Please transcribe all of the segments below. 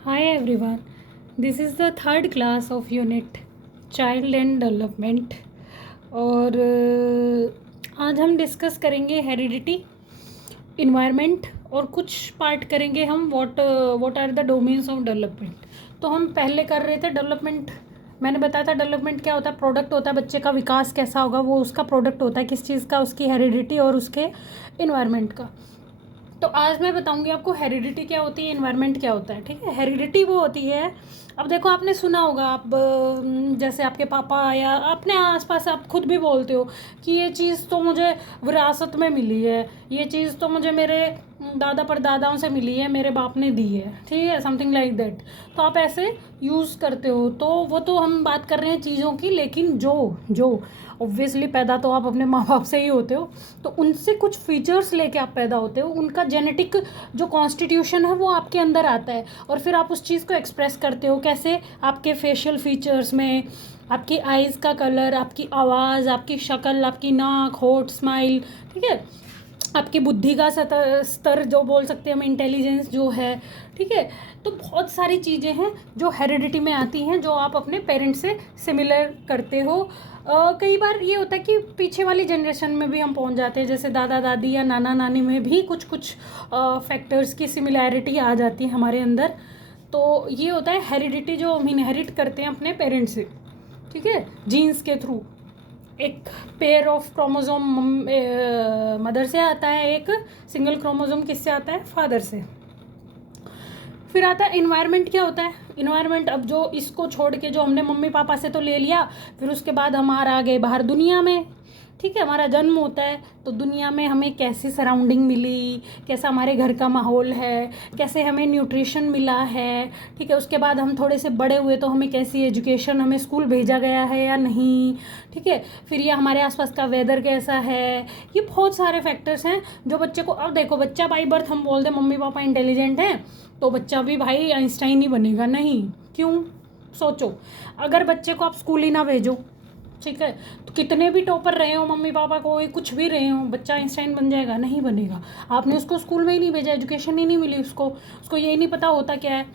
Hi everyone, this is the third class of unit child and development. और आज हम discuss करेंगे heredity, environment और कुछ पार्ट करेंगे हम what are the domains of development. तो हम पहले कर रहे थे डेवलपमेंट। मैंने बताया था डेवलपमेंट क्या होता है, प्रोडक्ट होता है बच्चे का विकास कैसा होगा, वो उसका प्रोडक्ट होता है किस चीज़ का, उसकी हेरिडिटी और उसके इन्वायरमेंट का। तो आज मैं बताऊंगी आपको हेरिडिटी क्या होती है, इन्वायरमेंट क्या होता है। ठीक है, हेरिडिटी वो होती है, अब देखो आपने सुना होगा, आप जैसे आपके पापा या अपने आसपास आप खुद भी बोलते हो कि ये चीज़ तो मुझे विरासत में मिली है, ये चीज़ तो मुझे मेरे दादा परदादाओं से मिली है, मेरे बाप ने दी है। ठीक है, समथिंग लाइक दैट। तो आप ऐसे यूज़ करते हो, तो वो तो हम बात कर रहे हैं चीज़ों की, लेकिन जो जो ऑब्वियसली पैदा तो आप अपने माँ बाप से ही होते हो, तो उनसे कुछ फीचर्स लेके आप पैदा होते हो, उनका जेनेटिक जो कॉन्स्टिट्यूशन है वो आपके अंदर आता है, और फिर आप उस चीज़ को एक्सप्रेस करते हो कैसे, आपके फेशियल फीचर्स में, आपकी आइज़ का कलर, आपकी आवाज़, आपकी शक्ल, आपकी नाक, होठ, स्माइल। ठीक है, आपकी बुद्धि का स्तर जो बोल सकते हैं हम, इंटेलिजेंस जो है। ठीक है, तो बहुत सारी चीज़ें हैं जो हेरिडिटी में आती हैं, जो आप अपने पेरेंट्स से सिमिलर करते हो। कई बार ये होता है कि पीछे वाली जनरेशन में भी हम पहुंच जाते हैं, जैसे दादा दादी या नाना नानी में भी कुछ कुछ फैक्टर्स की सिमिलैरिटी आ जाती है हमारे अंदर। तो ये होता है हेरिडिटी, जो हम इनहेरिट करते हैं अपने पेरेंट्स से। ठीक है, जीन्स के थ्रू एक पेयर ऑफ क्रोमोसोम मदर से आता है, एक सिंगल क्रोमोसोम किससे आता है, फादर से। फिर आता है इन्वायरमेंट। क्या होता है इन्वायरमेंट, अब जो इसको छोड़ के जो हमने मम्मी पापा से तो ले लिया, फिर उसके बाद हमारा आ गए बाहर दुनिया में। ठीक है, हमारा जन्म होता है तो दुनिया में हमें कैसी सराउंडिंग मिली, कैसा हमारे घर का माहौल है, कैसे हमें न्यूट्रिशन मिला है। ठीक है, उसके बाद हम थोड़े से बड़े हुए तो हमें कैसी एजुकेशन, हमें स्कूल भेजा गया है या नहीं। ठीक है, फिर ये हमारे आसपास का वेदर कैसा है, ये बहुत सारे फैक्टर्स हैं जो बच्चे को, अब देखो बच्चा बाई बर्थ हम बोल दें मम्मी पापा इंटेलिजेंट हैं, तो बच्चा भी भाई आइंस्टाइन ही बनेगा? नहीं। क्यों? सोचो, अगर बच्चे को आप स्कूल ही ना भेजो, ठीक है, तो कितने भी टॉपर रहे हो मम्मी पापा को, कुछ भी रहे हो, बच्चा आइंस्टाइन बन जाएगा? नहीं बनेगा। आपने उसको स्कूल में ही नहीं भेजा, एजुकेशन ही नहीं मिली उसको ये नहीं पता होता क्या है।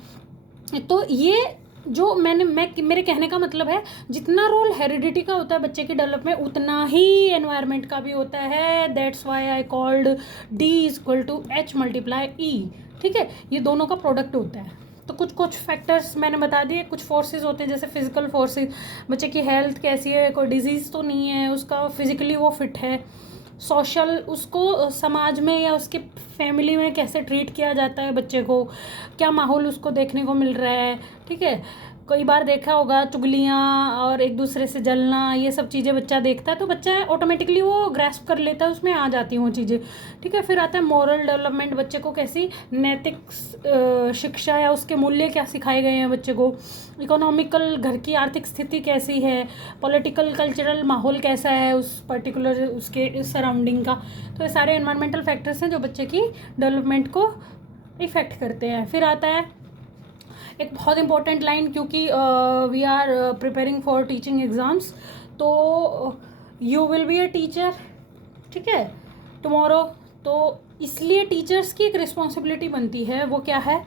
तो ये जो मेरे कहने का मतलब है, जितना रोल हेरिडिटी का होता है बच्चे की डेवलप में, उतना ही एनवायरनमेंट का भी होता है। That's why I called D=H×E। ठीक है, ये दोनों का प्रोडक्ट होता है। तो कुछ कुछ फैक्टर्स मैंने बता दिए, कुछ फोर्सेस होते हैं जैसे फिजिकल फोर्सेस, बच्चे की हेल्थ कैसी है, कोई डिजीज़ तो नहीं है, उसका फिजिकली वो फिट है। सोशल, उसको समाज में या उसके फैमिली में कैसे ट्रीट किया जाता है बच्चे को, क्या माहौल उसको देखने को मिल रहा है। ठीक है, कई बार देखा होगा चुगलियाँ और एक दूसरे से जलना, ये सब चीज़ें बच्चा देखता है तो बच्चा ऑटोमेटिकली वो ग्रैस्प कर लेता है, उसमें आ जाती हैं वो चीज़ें। ठीक है, फिर आता है मॉरल डेवलपमेंट, बच्चे को कैसी नैतिक शिक्षा या उसके मूल्य क्या सिखाए गए हैं बच्चे को। इकोनॉमिकल, घर की आर्थिक स्थिति कैसी है, पॉलिटिकल कल्चरल माहौल कैसा है उस पर्टिकुलर उसके सराउंडिंग का। तो ये सारे एनवायरमेंटल फैक्टर्स हैं जो बच्चे की डेवलपमेंट को इफ़ेक्ट करते हैं। फिर आता है एक बहुत इंपॉर्टेंट लाइन, क्योंकि we are preparing for teaching exams, तो you will be a teacher, ठीक है, टुमारो। तो इसलिए टीचर्स की एक रिस्पॉन्सिबिलिटी बनती है, वो क्या है,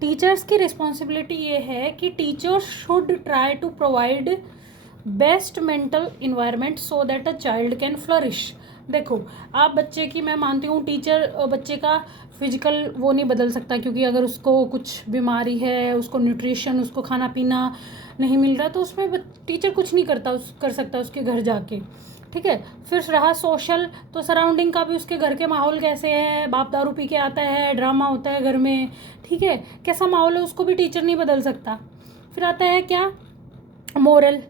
टीचर्स की रिस्पॉन्सिबिलिटी ये है कि teachers should try to provide best mental environment so that a child can flourish. देखो, आप बच्चे की, मैं मानती हूँ टीचर बच्चे का फिजिकल वो नहीं बदल सकता, क्योंकि अगर उसको कुछ बीमारी है, उसको न्यूट्रिशन, उसको खाना पीना नहीं मिल रहा, तो उसमें टीचर कुछ नहीं कर सकता उसके घर जाके। ठीक है, फिर रहा सोशल, तो सराउंडिंग का भी, उसके घर के माहौल कैसे है, बाप दारू पी के आता है, ड्रामा होता है घर में, ठीक है, कैसा माहौल है, उसको भी टीचर नहीं बदल सकता। फिर आता है क्या, मोरल,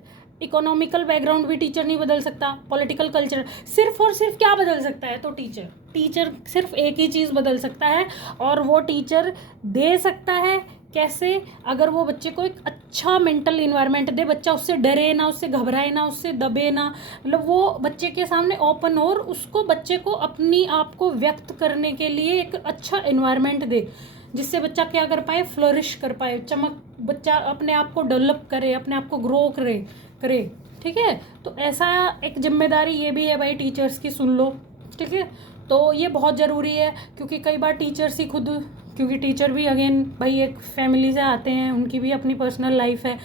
इकोनॉमिकल बैकग्राउंड भी टीचर नहीं बदल सकता, पॉलिटिकल कल्चर, सिर्फ और सिर्फ क्या बदल सकता है, तो टीचर सिर्फ एक ही चीज़ बदल सकता है, और वो टीचर दे सकता है कैसे, अगर वो बच्चे को एक अच्छा मेंटल इन्वायरमेंट दे, बच्चा उससे डरे ना, उससे घबराए ना, उससे दबे ना, मतलब वो बच्चे के सामने ओपन हो और उसको, बच्चे को अपनी आप को व्यक्त करने के लिए एक अच्छा इन्वायरमेंट दे, जिससे बच्चा क्या कर पाए, फ्लरिश कर पाए, बच्चा अपने आप को डेवलप करे, अपने आप को ग्रो करे। ठीक है, तो ऐसा एक जिम्मेदारी ये भी है भाई टीचर्स की, सुन लो। ठीक है, तो ये बहुत ज़रूरी है, क्योंकि कई बार टीचर्स ही खुद क्योंकि टीचर भी अगेन भाई एक फैमिली से आते हैं, उनकी भी अपनी पर्सनल लाइफ है।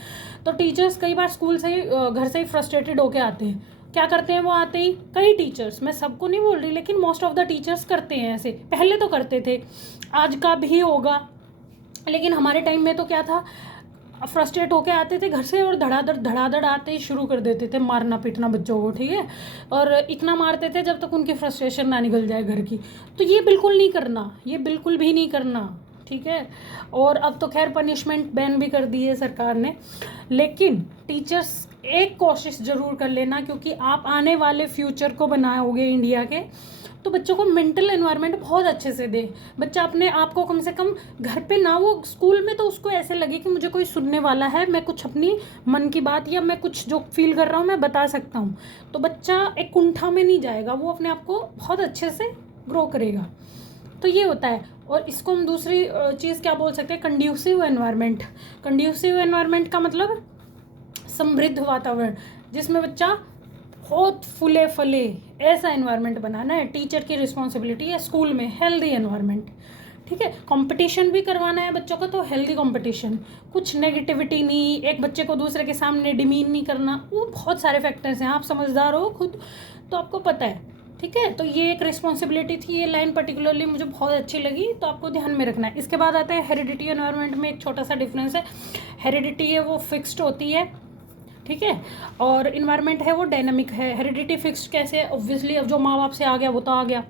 तो टीचर्स कई बार स्कूल से ही घर से ही फ्रस्ट्रेटेड होके आते हैं। क्या करते हैं वो आते ही, कई टीचर्स, मैं सबको नहीं बोल रही लेकिन मोस्ट ऑफ द टीचर्स करते हैं ऐसे, पहले तो करते थे, आज का भी होगा, लेकिन हमारे टाइम में तो क्या था, फ्रस्ट्रेट होके आते थे घर से और धड़ाधड़ आते ही शुरू कर देते थे मारना पीटना बच्चों को, ठीक है, और इतना मारते थे जब तक उनकी फ्रस्ट्रेशन ना निकल जाए घर की। तो ये बिल्कुल नहीं करना, ये बिल्कुल भी नहीं करना, ठीक है। और अब तो खैर पनिशमेंट बैन भी कर दी है सरकार ने, लेकिन टीचर्स एक कोशिश ज़रूर कर लेना, क्योंकि आप आने वाले फ्यूचर को बनाओगे इंडिया के, तो बच्चों को मेंटल एनवायरनमेंट बहुत अच्छे से दे। बच्चा अपने आप को कम से कम घर पे ना, वो स्कूल में तो उसको ऐसे लगे कि मुझे कोई सुनने वाला है, मैं कुछ अपनी मन की बात या मैं कुछ जो फील कर रहा हूँ मैं बता सकता हूँ, तो बच्चा एक कुंठा में नहीं जाएगा, वो अपने आप को बहुत अच्छे से ग्रो करेगा। तो ये होता है। और इसको हम दूसरी चीज़ क्या बोल सकते हैं, कंड्यूसिव एनवायरनमेंट। कंड्यूसिव एनवायरनमेंट का मतलब समृद्ध वातावरण, जिसमें बच्चा बहुत फूले फले, ऐसा एनवायरनमेंट बनाना है। टीचर की रिस्पॉन्सिबिलिटी है स्कूल में हेल्दी एनवायरनमेंट, ठीक है। कंपटीशन भी करवाना है बच्चों का, तो हेल्दी कंपटीशन, कुछ नेगेटिविटी नहीं, एक बच्चे को दूसरे के सामने डिमीन नहीं करना, वो बहुत सारे फैक्टर्स हैं, आप समझदार हो खुद तो आपको पता है, ठीक है। तो ये एक रिस्पॉन्सिबिलिटी थी, ये लाइन पर्टिकुलरली मुझे बहुत अच्छी लगी, तो आपको ध्यान में रखना है। इसके बाद आता है हेरिडिटी एनवायरनमेंट में एक छोटा सा डिफरेंस है। हेरिडिटी है वो फिक्स्ड होती है, ठीक है, और इन्वायरमेंट है वो डायनामिक है। हेरिडिटी फिक्स्ड कैसे, ऑब्वियसली अब जो माँ बाप से आ गया वो तो आ गया,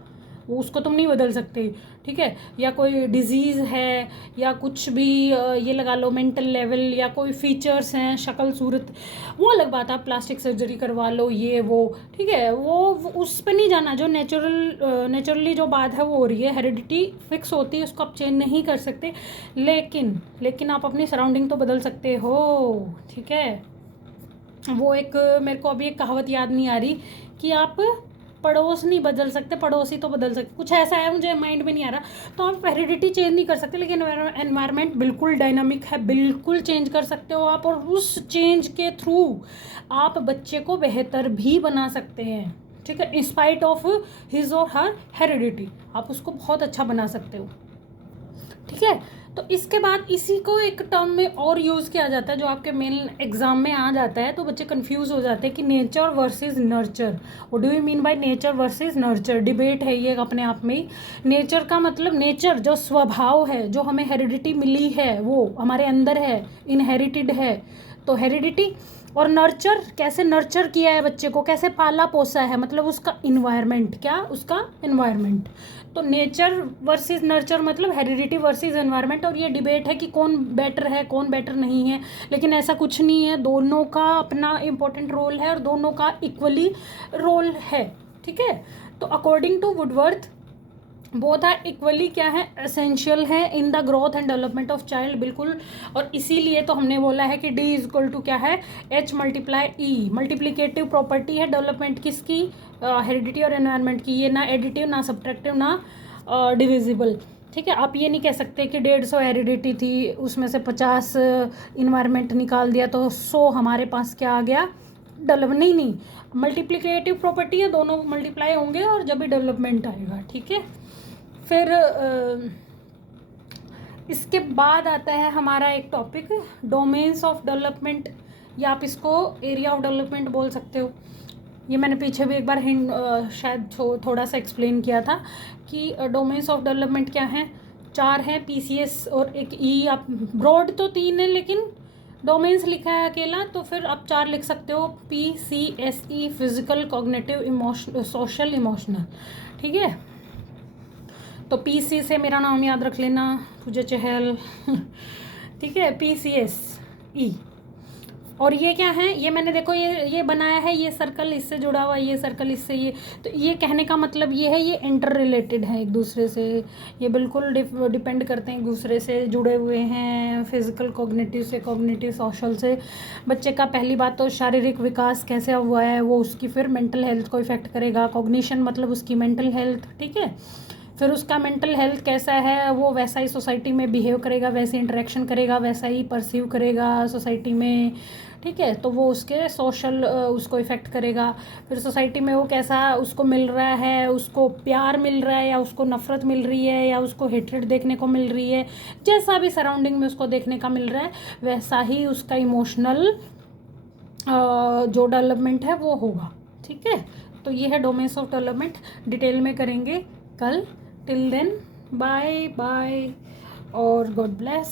वो उसको तुम नहीं बदल सकते, ठीक है। या कोई डिजीज़ है या कुछ भी ये लगा लो मेंटल लेवल या कोई फीचर्स हैं, शक्ल सूरत, वो अलग बात है, आप प्लास्टिक सर्जरी करवा लो ये वो, ठीक है, वो उस पर नहीं जाना, जो नेचुरली जो बात है वो हो रही है। हेरिडिटी फिक्स होती है, उसको आप चेंज नहीं कर सकते, लेकिन आप अपनी सराउंडिंग तो बदल सकते हो, ठीक है। वो एक मेरे को अभी एक कहावत याद नहीं आ रही कि आप पड़ोस नहीं बदल सकते, पड़ोसी तो बदल सकते, कुछ ऐसा है, मुझे माइंड में नहीं आ रहा। तो आप हेरिडिटी चेंज नहीं कर सकते, लेकिन एनवायरनमेंट बिल्कुल डायनामिक है, बिल्कुल चेंज कर सकते हो आप, और उस चेंज के थ्रू आप बच्चे को बेहतर भी बना सकते हैं, ठीक है। इंस्पाइट ऑफ हिज और हर हेरिडिटी आप उसको बहुत अच्छा बना सकते हो, ठीक है। तो इसके बाद इसी को एक टर्म में और यूज़ किया जाता है जो आपके मेन एग्जाम में आ जाता है, तो बच्चे कंफ्यूज हो जाते हैं कि nature versus nurture. What do you mean by nature versus nurture? Debate है ये अपने आप में ही। नेचर का मतलब नेचर जो स्वभाव है, जो हमें हेरिडिटी मिली है, वो हमारे अंदर है, इनहेरिटेड है, तो हेरिडिटी। और नर्चर, कैसे नर्चर किया है बच्चे को, कैसे पाला पोसा है, मतलब उसका इन्वायरमेंट, क्या उसका इन्वायरमेंट। तो नेचर वर्सेस नर्चर मतलब हेरिडिटी वर्सेस एनवायरनमेंट। और ये डिबेट है कि कौन बेटर है कौन बेटर नहीं है, लेकिन ऐसा कुछ नहीं है, दोनों का अपना इम्पोर्टेंट रोल है और दोनों का इक्वली रोल है, ठीक है। तो according to Woodworth both are equally क्या है, एसेंशियल है in the growth and development of child, बिल्कुल। और इसीलिए तो हमने बोला है कि D इज इक्वल टू क्या है, H multiply E, multiplicative property है डेवलपमेंट किसकी, हेरिडिटी और एनवायरनमेंट की। ये ना एडिटिव ना सब्ट्रैक्टिव ना डिविजिबल, ठीक है। आप ये नहीं कह सकते कि 150 हेरिडिटी थी उसमें से 50 इन्वायरमेंट निकाल दिया तो 100 हमारे पास क्या आ गया, डेवलप, नहीं, मल्टीप्लिकेटिव प्रॉपर्टी है, दोनों मल्टीप्लाई होंगे और जब भी डेवलपमेंट आएगा, ठीक है। फिर इसके बाद आता है हमारा एक टॉपिक डोमेन्स ऑफ डेवलपमेंट, या आप इसको एरिया ऑफ डेवलपमेंट बोल सकते हो। ये मैंने पीछे भी एक बार शायद थोड़ा सा एक्सप्लेन किया था कि डोमेन्स ऑफ डेवलपमेंट क्या हैं, 4 हैं, PCS और एक E। आप ब्रॉड तो 3 है लेकिन डोमेन्स लिखा है अकेला, तो फिर आप 4 लिख सकते हो, PCSE, physical, cognitive, emotional, social, emotional, ठीक है। तो PC से मेरा नाम याद रख लेना, पूजा चहल, ठीक है, PCSE। और ये क्या है, ये मैंने देखो ये बनाया है, ये सर्कल इससे जुड़ा हुआ, ये सर्कल इससे, ये तो ये कहने का मतलब ये है, ये इंटर रिलेटेड है एक दूसरे से, ये बिल्कुल डिपेंड करते हैं, एक दूसरे से जुड़े हुए हैं, फिजिकल कॉग्निटिव से, कॉग्निटिव सोशल से। बच्चे का पहली बात तो शारीरिक विकास कैसे हुआ है वो उसकी फिर मेंटल हेल्थ को इफेक्ट करेगा, कॉग्निशन मतलब उसकी मेंटल हेल्थ, ठीक है। फिर उसका मेंटल हेल्थ कैसा है, वो वैसा ही सोसाइटी में बिहेव करेगा, वैसे इंटरेक्शन करेगा, वैसा ही परसीव करेगा सोसाइटी में, ठीक है। तो वो उसके सोशल उसको इफ़ेक्ट करेगा। फिर सोसाइटी में वो कैसा उसको मिल रहा है, उसको प्यार मिल रहा है या उसको नफ़रत मिल रही है या उसको हेट्रेड देखने को मिल रही है, जैसा भी सराउंडिंग में उसको देखने का मिल रहा है वैसा ही उसका इमोशनल जो डेवलपमेंट है वो होगा, ठीक है। तो ये है डोमेन्स ऑफ डेवलपमेंट, डिटेल में करेंगे कल। टिल देन बाय बाय और गॉड ब्लेस।